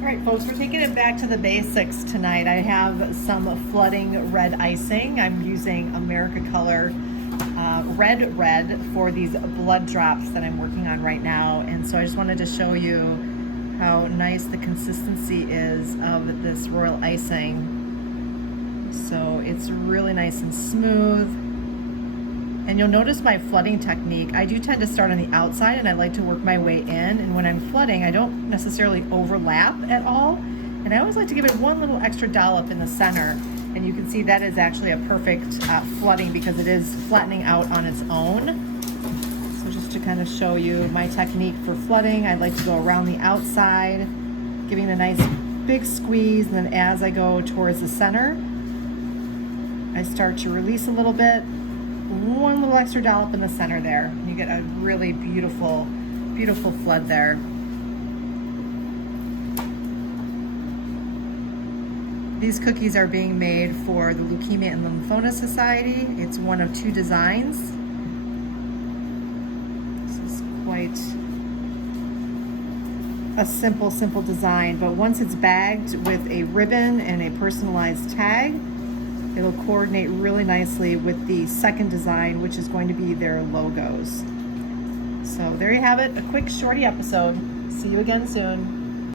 All right, folks, we're taking it back to the basics tonight. I have some flooding red icing. I'm using America Color red for these blood drops that I'm working on right now. And so I just wanted to show you how nice the consistency is of this royal icing. So it's really nice and smooth. And you'll notice my flooding technique, I do tend to start on the outside and I like to work my way in. And when I'm flooding, I don't necessarily overlap at all. And I always like to give it one little extra dollop in the center. And you can see that is actually a perfect flooding because it is flattening out on its own. So just to kind of show you my technique for flooding, I like to go around the outside, giving it a nice big squeeze. And then as I go towards the center, I start to release a little bit. One little extra dollop in the center there. You get a really beautiful, beautiful flood there. These cookies are being made for the Leukemia and Lymphoma Society. It's one of 2 designs. This is quite a simple design, but once it's bagged with a ribbon and a personalized tag, it'll coordinate really nicely with the second design, which is going to be their logos. So there you have it, a quick shorty episode. See you again soon.